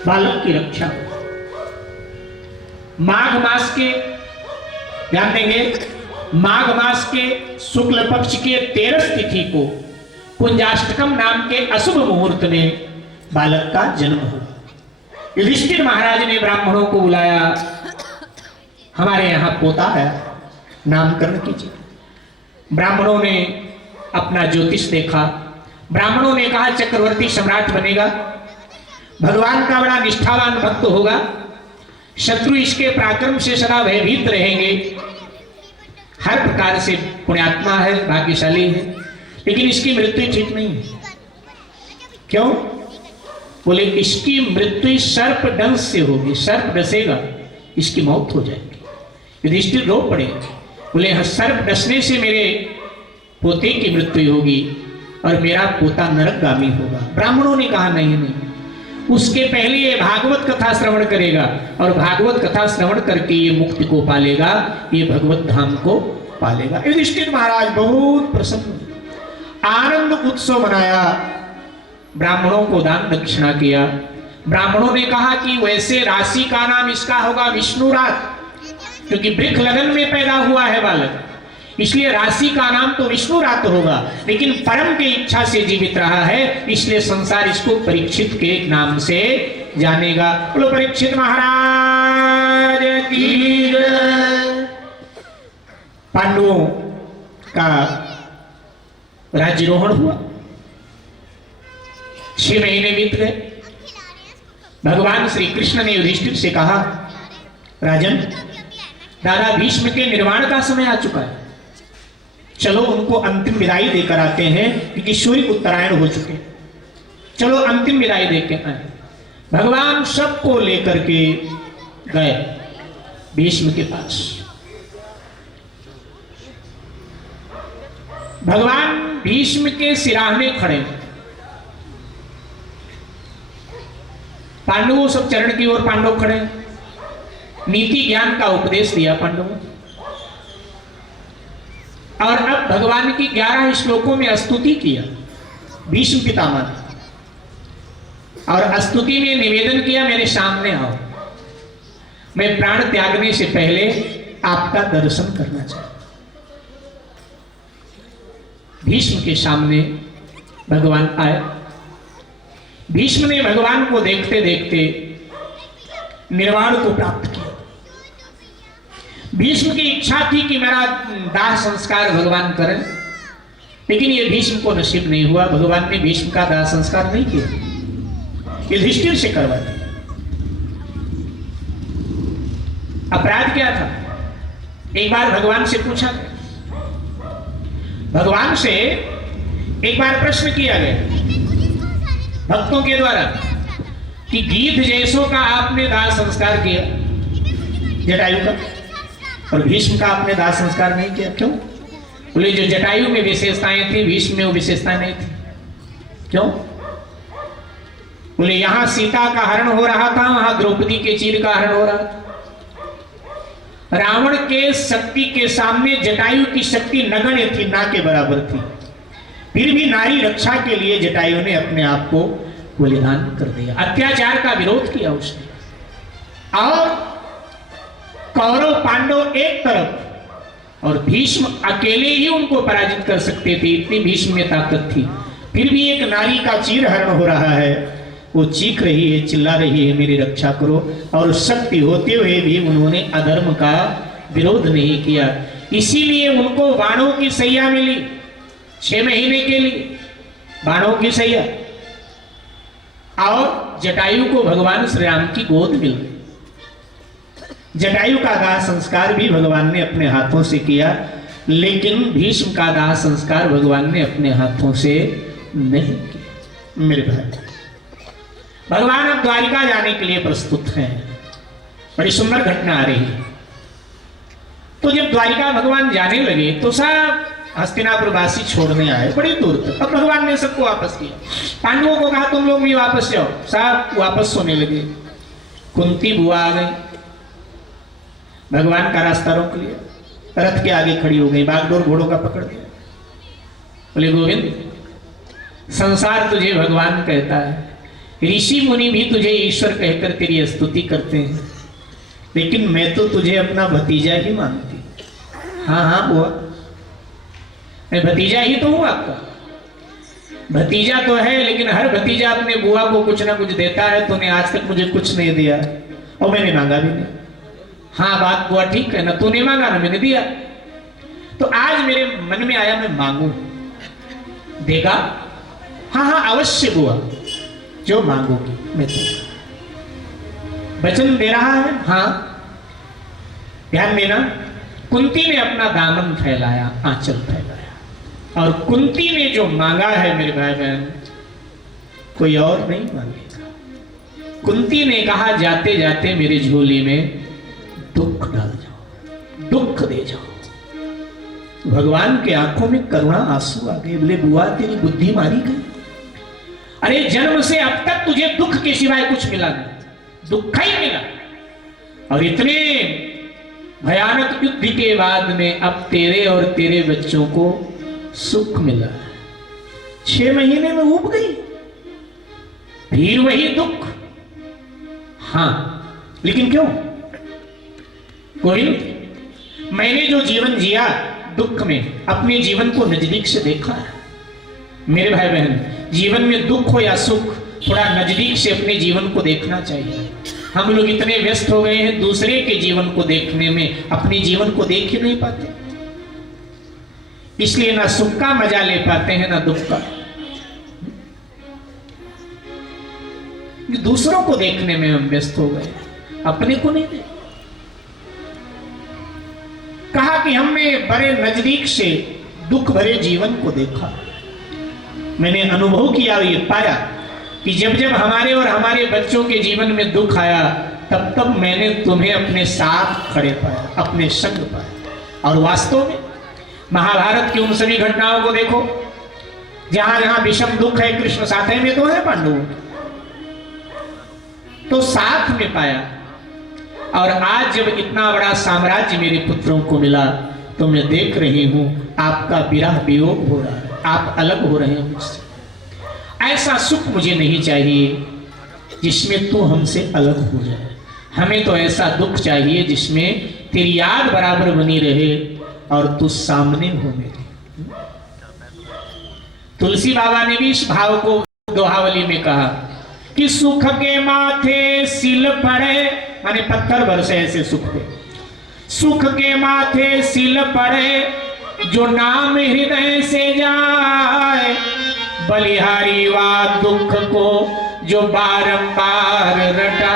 बालक की रक्षा। माघ मास के, ध्यान देंगे, माघ मास के शुक्ल पक्ष के 13 तिथि को कुंजाष्टकम नाम के अशुभ मुहूर्त में बालक का जन्म हुआ। युधिष्ठिर महाराज ने ब्राह्मणों को बुलाया, हमारे यहां पोता है, नामकरण कीजिए। ब्राह्मणों ने अपना ज्योतिष देखा, ब्राह्मणों ने कहा चक्रवर्ती सम्राट बनेगा, भगवान का बड़ा निष्ठावान भक्त होगा, शत्रु इसके पराक्रम से सदा भयभीत रहेंगे, हर प्रकार से पुण्यात्मा है, भाग्यशाली है, लेकिन इसकी मृत्यु ठीक नहीं है। क्यों? बोले इसकी मृत्यु सर्प डंस से होगी, सर्प डसेगा, इसकी मौत हो जाएगी। युधिष्ठिर रो पड़े, बोले सर्प डसने से मेरे पोते की मृत्यु होगी और मेरा पोता नरकगामी होगा। ब्राह्मणों ने कहा नहीं नहीं, उसके पहले ये भागवत कथा श्रवण करेगा और भागवत कथा श्रवण करके ये मुक्ति को पालेगा, ये भगवत धाम को पालेगा। युधिष्ठिर महाराज बहुत प्रसन्न, आनंद उत्सव मनाया, ब्राह्मणों को दान दक्षिणा किया। ब्राह्मणों ने कहा कि वैसे राशि का नाम इसका होगा विष्णुरात, क्योंकि वृक्ष लगन में पैदा हुआ है बालक, इसलिए राशि का नाम तो विष्णुरात होगा, लेकिन परम की इच्छा से जीवित रहा है, इसलिए संसार इसको परीक्षित के नाम से जानेगा। बोलो परीक्षित महाराज की जय। पांडवों का राज्यरोहण हुआ, 6 महीने बीत गए। भगवान श्री कृष्ण ने युधिष्ठिर से कहा, राजन, दादा भीष्म के निर्वाण का समय आ चुका है, चलो उनको अंतिम विदाई देकर आते हैं, क्योंकि सूर्य उत्तरायण हो चुके, चलो अंतिम विदाई देकर आए। भगवान सबको लेकर के गए भीष्म के पास। भगवान भीष्म के सिराहने खड़े, पांडवों सब चरण की ओर पांडव खड़े, नीति ज्ञान का उपदेश दिया पांडवों। और अब भगवान की 11 श्लोकों में स्तुति किया भीष्म पितामह ने, और स्तुति में निवेदन किया, मेरे सामने आओ, मैं प्राण त्यागने से पहले आपका दर्शन करना चाहता। भीष्म के सामने भगवान आए। भीष्म ने भगवान को देखते देखते निर्वाण को प्राप्त किया। भीष्म की इच्छा थी कि मेरा दाह संस्कार भगवान करें, लेकिन यह भीष्म को नसीब नहीं हुआ। भगवान ने भीष्म का दाह संस्कार नहीं किया, युधिष्ठिर से करवा दिया। अपराध क्या था? एक बार भगवान से पूछा गया, भगवान से एक बार प्रश्न किया गया भक्तों के द्वारा कि गीध जैसों का आपने दाह संस्कार किया जटायु का, और भीष्म का आपने दाह संस्कार नहीं किया, क्यों? बोले जो जटायु में विशेषताएं थी भीष्म में वो विशेषताएं नहीं थी। क्यों? बोले यहां सीता का हरण हो रहा था, वहां द्रौपदी के चीर का हरण हो रहा था। रावण के शक्ति के सामने जटायु की शक्ति नगण्य थी, ना के बराबर थी। फिर भी नारी रक्षा के लिए जटायु ने अपने आप को बलिदान कर दिया, अत्याचार का विरोध किया उसने। और कौरव पांडव एक तरफ और भीष्म अकेले ही उनको पराजित कर सकते थे, इतनी भीष्म में ताकत थी। फिर भी एक नारी का चीरहरण हो रहा है, वो चीख रही है, चिल्ला रही है, मेरी रक्षा करो, और शक्ति होते हुए भी उन्होंने अधर्म का विरोध नहीं किया। इसीलिए उनको बाणों की सैया मिली, 6 महीने के लिए बाणों की सैया, और जटायु को भगवान श्री राम की गोद मिल गई। जटायु का दाह संस्कार भी भगवान ने अपने हाथों से किया, लेकिन भीष्म का दाह संस्कार भगवान ने अपने हाथों से नहीं किया। मेरे भाई, भगवान अब द्वारिका जाने के लिए प्रस्तुत हैं। बड़ी सुंदर घटना आ रही है। तो जब द्वारिका भगवान जाने लगे तो सब हस्तिनापुर वासी छोड़ने आए बड़ी दूर तक। अब भगवान ने सबको वापस किया। पांडवों को कहा तुम लोग भी वापस जाओ, सब वापस सोने लगे। कुंती बुआ आ गई, भगवान का रास्ता रोक लिया, रथ के आगे खड़ी हो गई, बागडोर घोड़ों का पकड़ लिया। बोले गोविंद, संसार तुझे भगवान कहता है, ऋषि मुनि भी तुझे ईश्वर कहकर तेरी स्तुति करते हैं, लेकिन मैं तो तुझे अपना भतीजा ही मानती। हाँ हाँ बुआ, मैं भतीजा ही तो हूं आपका। भतीजा तो है, लेकिन हर भतीजा अपने बुआ को कुछ ना कुछ देता है। तूने आज तक मुझे कुछ नहीं दिया और मैंने मांगा भी नहीं। हाँ बात बुआ ठीक है ना, तूने मांगा ना मैंने दिया। तो आज मेरे मन में आया मैं मांगू, देगा? हाँ हाँ अवश्य बुआ, जो मांगोगी मैं दूंगा। वचन दे रहा है। हाँ ध्यान देना, कुंती ने अपना दामन फैलाया, आंचल फैलाया, और कुंती ने जो मांगा है मेरे भाई बहन, कोई और नहीं मांगेगा। कुंती ने कहा जाते जाते मेरे झोली में दुख डाल जाओ, दुख दे जाओ। भगवान के आंखों में करुणा आंसू आ गए। बोले बुआ तेरी बुद्धि मारी गई। अरे जन्म से अब तक तुझे दुख के सिवाय कुछ मिला नहीं, दुख ही मिला। और इतने भयानक युद्ध के बाद में अब तेरे और तेरे बच्चों को सुख मिला। 6 महीने में उब गई, फिर वही दुख। हाँ लेकिन क्यों गोविंद? मैंने जो जीवन जिया दुख में, अपने जीवन को नजदीक से देखा है। मेरे भाई बहन, जीवन में दुख हो या सुख, थोड़ा नजदीक से अपने जीवन को देखना चाहिए। हम लोग इतने व्यस्त हो गए हैं दूसरे के जीवन को देखने में, अपने जीवन को देख ही नहीं पाते। इसलिए ना सुख का मजा ले पाते हैं ना दुख का। दूसरों को देखने में हम व्यस्त हो गए, अपने को नहीं देख। कहा कि हमने बड़े नजदीक से दुख भरे जीवन को देखा। मैंने अनुभव किया और ये पाया कि जब जब हमारे और हमारे बच्चों के जीवन में दुख आया, तब तब मैंने तुम्हें अपने साथ खड़े पाया, अपने संग पाया। और वास्तव में महाभारत की उन सभी घटनाओं को देखो, जहां जहां विषम दुख है, कृष्ण साथ में तो है, पांडवों तो साथ में पाया। और आज जब इतना बड़ा साम्राज्य मेरे पुत्रों को मिला, तो मैं देख रही हूं आपका विरह वियोग हो रहा है, आप अलग हो रहे हैं मुझसे। ऐसा सुख मुझे नहीं चाहिए जिसमें तू हमसे अलग हो जाए। हमें तो ऐसा दुख चाहिए जिसमें तेरी याद बराबर बनी रहे और तू सामने हो मेरे। तुलसी बाबा ने भी इस भाव को दोहावली में कहा कि सुख के माथे सिल पड़े, माने पत्थर बरसे ऐसे सुख पे, सुख के माथे सिल पड़े जो नाम हृदय से जाए, बलिहारी वा दुख को जो बारंबार रटा।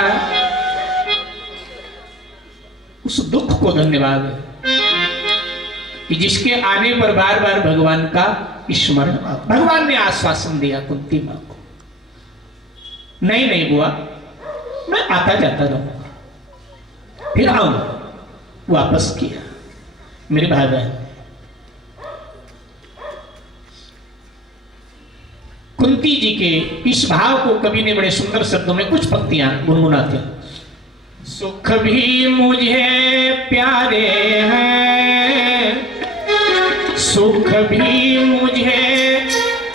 उस दुख को धन्यवाद है कि जिसके आने पर बार बार भगवान का स्मरण। भगवान ने आश्वासन दिया कुंती मां को, नहीं नहीं बुआ, मैं आता जाता रहूंगा, फिर आऊंगा। वापस किया। मेरे भाई बहन, कुंती जी के इस भाव को कवि ने बड़े सुंदर शब्दों में कुछ पंक्तियां गुनगुनाते हैं। सुख भी मुझे प्यारे हैं, सुख भी मुझे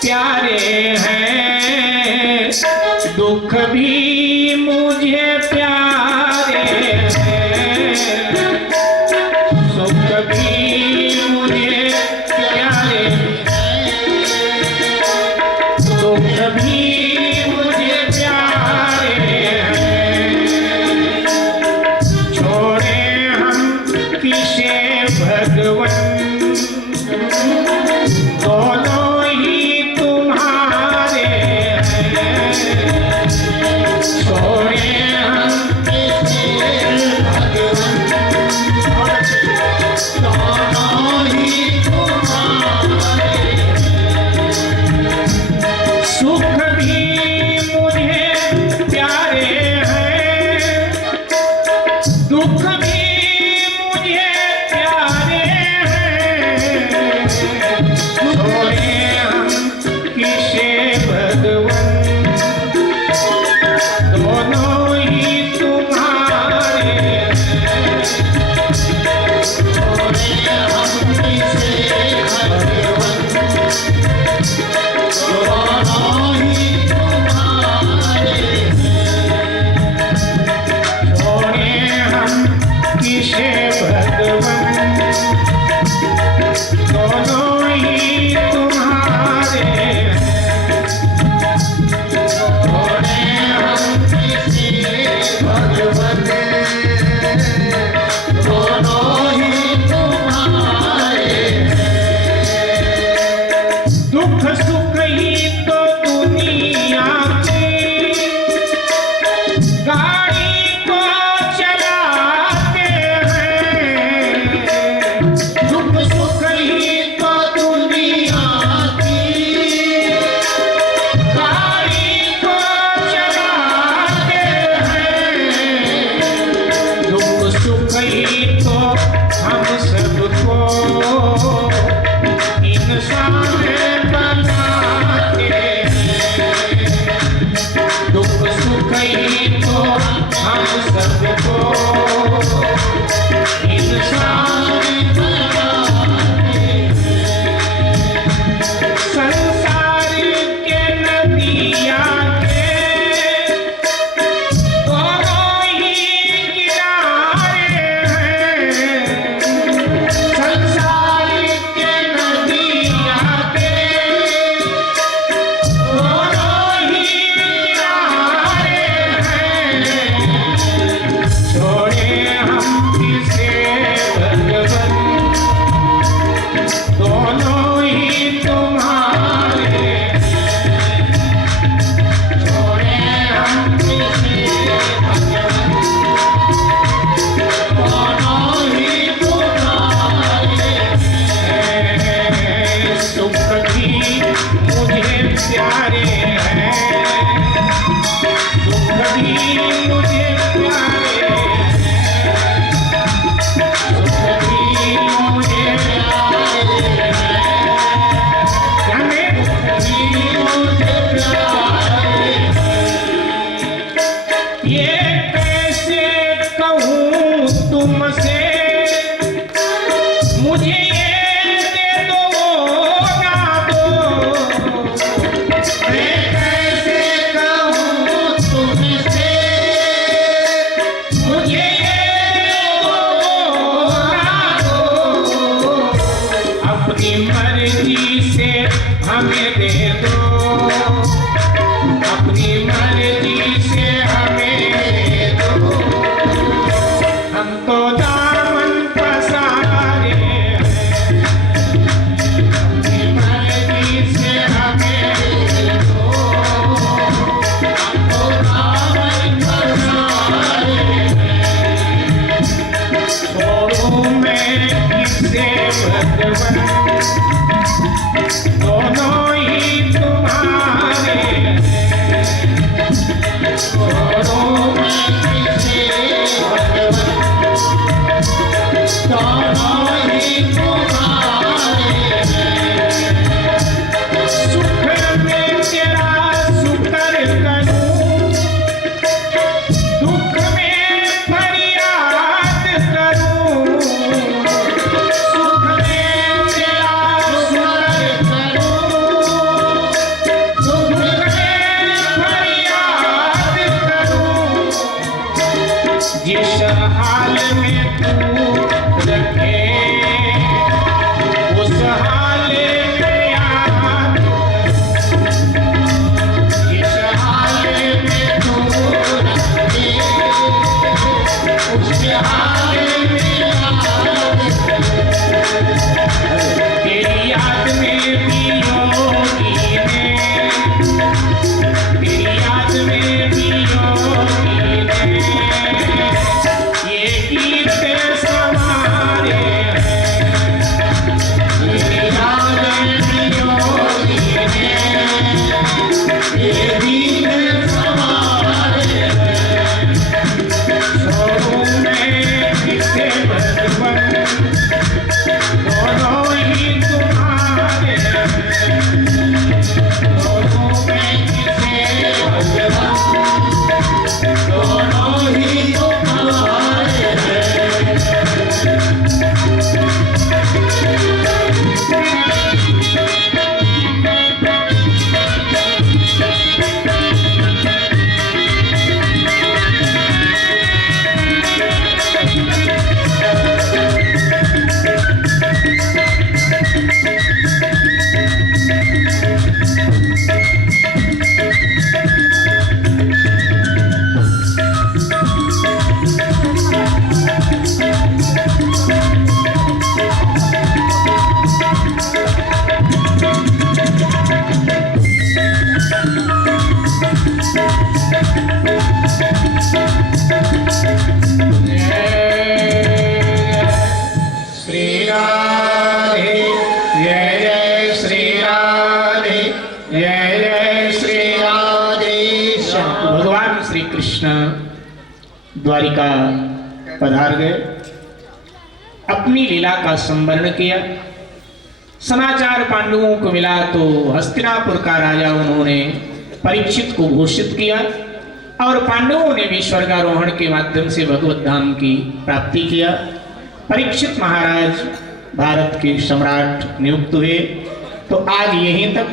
प्यारे हैं, दुख भी मुझे प्यारे हैं, सुख भी मुझे प्यारे हैं, दुख भी मुझे प्यारे हैं, छोड़े हम किसे भगवन, दोनों ही तुम्हारे हैं, छोड़े हम से मुझे ये दे दो ना दो, मैं कैसे कहूँ तुमसे, मुझे ये दो ना दो, अपनी मर्जी से हमें दे दो, अपनी मर्जी से हमें दे दो, हम तो दामन पसारे हैं, अपनी मर्जी से हमें दे दो, हम तो दामन पसारे हैं, छोड़ूं मैं किसे भगवन, दोनों ही तुम्हारे हैं, छोड़ूं मैं किसे भगवन, दोनों ही तुम्हारे हैं, सुख में तेरा शुक्र करूं, दुख में फरियाद करूं, सुख में तेरा शुक्र करूं, दुख में फरियाद करूं, जिस हाल में तू रखे उस हाल में याद, जिस हाल में तू रखे उस हाल में याद, तेरी याद में भी योगी ने, तेरी याद में भी योगी ने ये गीत संवारे हैं, तेरी याद में भी योगी ने ये गीत संवारे हैं, छोड़ूं मैं किसे भगवन, दोनों ही तुम्हारे हैं, छोड़ूं मैं किसे भगवन, दोनों ही तुम्हारे हैं। श्री राधे, जय जय श्री राधे, जय जय श्री राधे श्याम। भगवान श्री कृष्ण द्वारिका पधार गए, अपनी लीला का संवरण किया। समाचार पांडवों को मिला तो हस्तिनापुर का राजा उन्होंने परीक्षित को घोषित किया और पांडवों ने भी स्वर्गारोहण के माध्यम से भगवत धाम की प्राप्ति किया। परीक्षित महाराज भारत के सम्राट नियुक्त हुए। तो आज यहीं तक,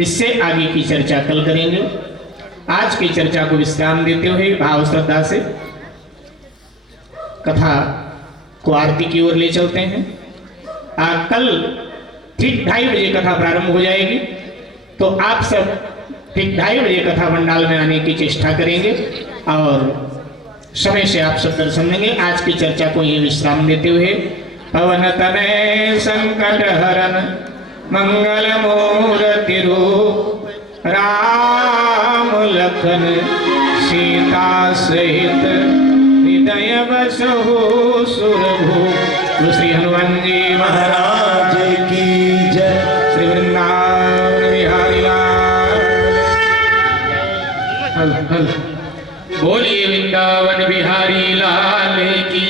इससे आगे की चर्चा कल करेंगे। आज की चर्चा को विश्राम देते हुए भाव श्रद्धा से कथा को आरती की ओर ले चलते हैं। कल ठीक 2:30 बजे कथा प्रारंभ हो जाएगी, तो आप सब ठीक 2:30 बजे कथा पंडाल में आने की चेष्टा करेंगे और समय से आप सब दर्शन देंगे। आज की चर्चा को ये विश्राम देते हुए पवन तनय संकट हरन मंगल मूर्ति रूप राम लखन सीता सहित हृदय बसहु सुरभूप। श्री हनुमान जी महाराज की जय। श्री वृंदावन बिहारी लाल। बोलिए वृंदावन बिहारी लाल की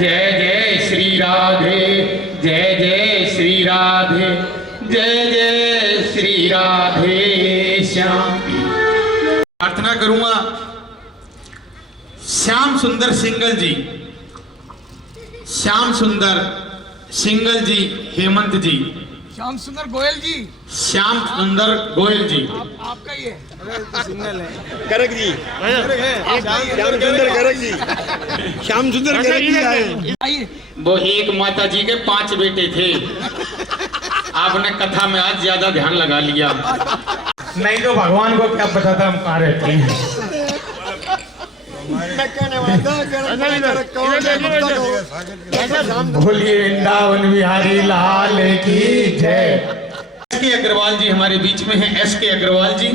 जय। जय श्री राधे, जय जय श्री राधे, जय जय श्री राधे श्याम। प्रार्थना करूंगा श्याम सुंदर सिंगल जी श्याम सुंदर सिंगल जी हेमंत जी, श्याम सुंदर गोयल जी, श्याम सुंदर गोयल जी, आपका ही है। करक जी, श्याम सुंदर करक जी, श्याम सुंदर करक जी आए। आइए। वो एक माता जी के 5 बेटे थे। आपने कथा में आज ज्यादा ध्यान लगा लिया, नहीं तो भगवान को क्या पता था हम कहाँ रहते हैं। बोलिए वृंदावन बिहारी लाल की जय। एस के अग्रवाल जी हमारे बीच में हैं। एस के अग्रवाल जी,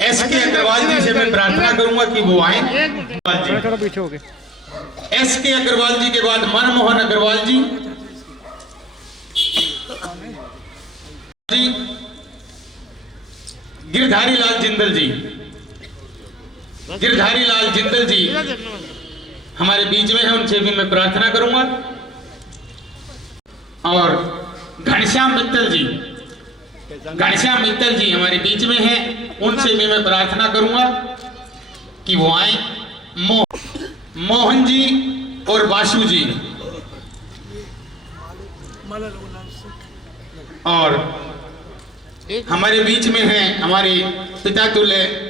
एस के अग्रवाल जी से मैं प्रार्थना करूंगा कि वो आए। एस के अग्रवाल जी के बाद मनमोहन अग्रवाल जी, गिरधारी लाल जिंदल जी, गिरधारी लाल जिंदल जी हमारे बीच में है, उनसे भी मैं प्रार्थना करूंगा। और घनश्याम मित्तल जी, घनश्याम मित्तल जी हमारे बीच में हैं, उनसे भी मैं प्रार्थना करूंगा कि वो आए। मोहन जी और बासु जी, और हमारे बीच में हैं हमारे पिता तुल्य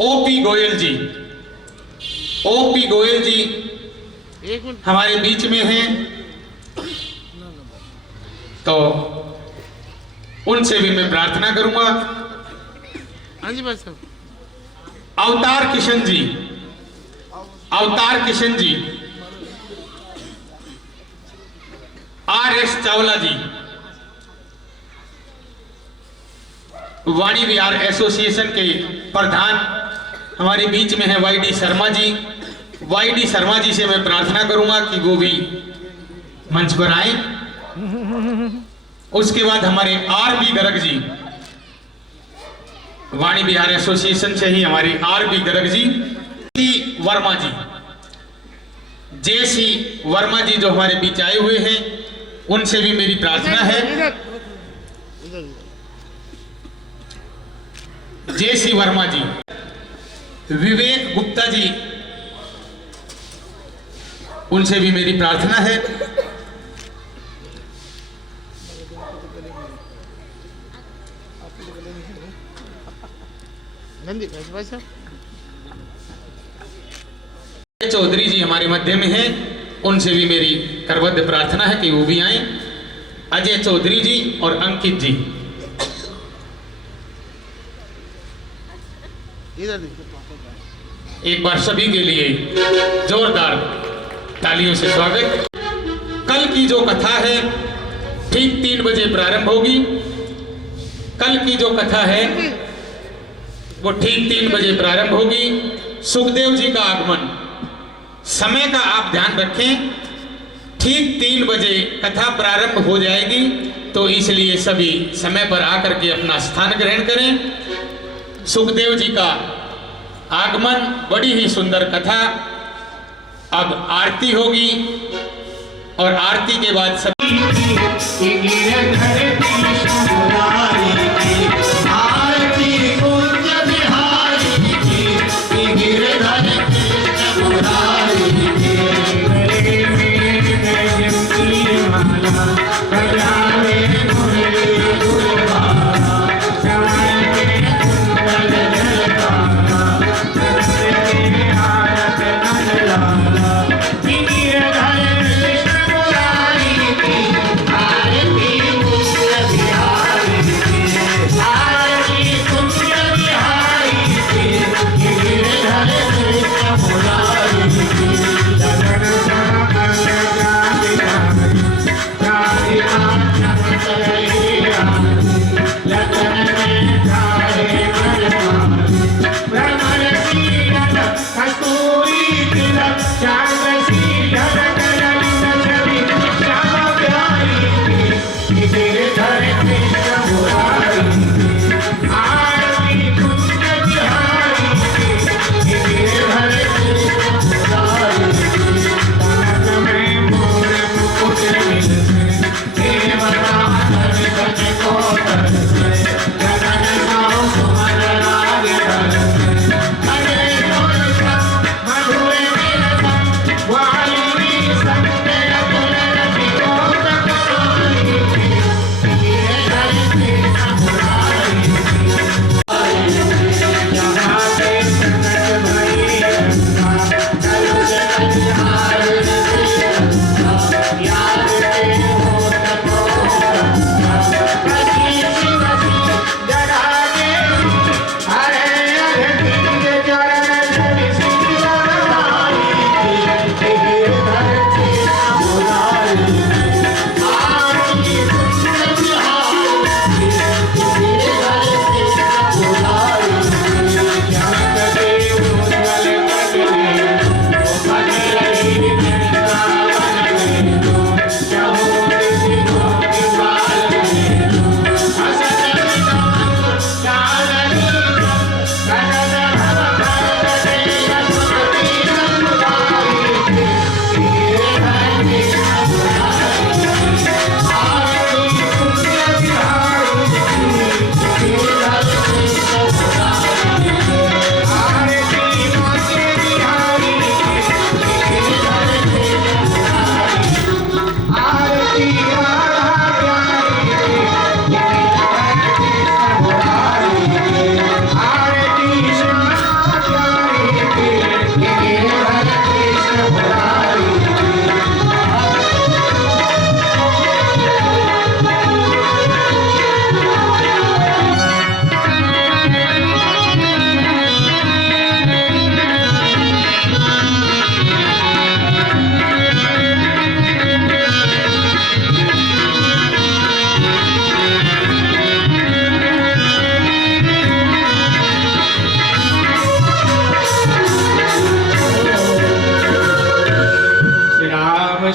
ओपी गोयल जी, ओपी गोयल जी हमारे बीच में हैं, तो उनसे भी मैं प्रार्थना करूंगा। हाँ जी बस। अवतार किशन जी, अवतार किशन जी, RS चावला जी, वाणी विहार एसोसिएशन के प्रधान हमारे बीच में है YD शर्मा जी। YD शर्मा जी से मैं प्रार्थना करूंगा कि वो भी मंच पर आए। उसके बाद हमारे RB गर्ग जी, वाणी विहार एसोसिएशन से ही हमारे RB गर्ग जी, वर्मा जी, JC वर्मा जी जो हमारे बीच आए हुए हैं, उनसे भी मेरी प्रार्थना है। JC वर्मा जी, विवेक गुप्ता जी, उनसे भी मेरी प्रार्थना है। चौधरी जी हमारे मध्य में हैं, उनसे भी मेरी करबद्ध प्रार्थना है कि वो भी आए। अजय चौधरी जी और अंकित जी, एक बार सभी के लिए जोरदार तालियों से स्वागत। कल की जो कथा है ठीक 3 बजे प्रारंभ होगी। कल की जो कथा है वो ठीक 3 बजे प्रारंभ होगी। सुखदेव जी का आगमन, समय का आप ध्यान रखें, ठीक 3 बजे कथा प्रारंभ हो जाएगी, तो इसलिए सभी समय पर आकर के अपना स्थान ग्रहण करें। सुखदेव जी का आगमन, बड़ी ही सुंदर कथा। अब आरती होगी और आरती के बाद सभी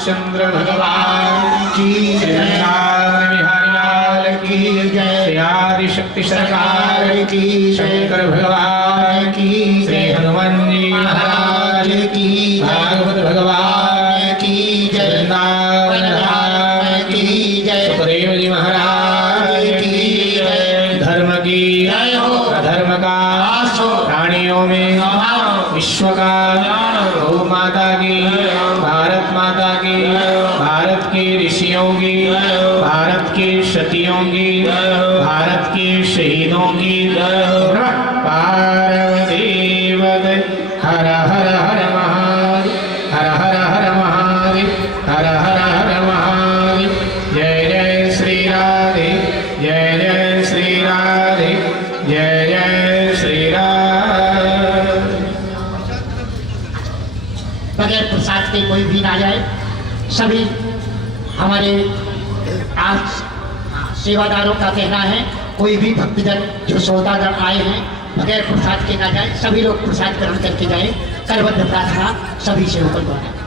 रामचंद्र भगवान की जय, बिहारी लाल की जय, आदि शक्ति सरकार की, शंकर भगवान की जय, हनुमान जी महाराज की, भागवत भगवान की जय, वृंदावन धाम की जय, सुखदेव जी महाराज की जय, धर्म की जय हो, अधर्म का प्राणियों में विश्व का, गौ माता की, भारत माता की, भारत के ऋषियों की, भारत के क्षत्रियों की, भारत के शहीदों की, पार्वती वदे हर हर हर महादेव, हर हर हर महादेव, हर हर हर महादेव। जय जय श्री राधे, जय जय श्री राधे, जय जय श्री राधे। बगैर प्रसाद के कोई भी ना जाए। सभी हमारे आज सेवादारों का कहना है, कोई भी भक्तजन जो श्रोतागण आए हैं बगैर प्रसाद के ना जाए, सभी लोग प्रसाद ग्रहण करके जाए। करबद्ध प्रार्थना सभी सेवकों द्वारा।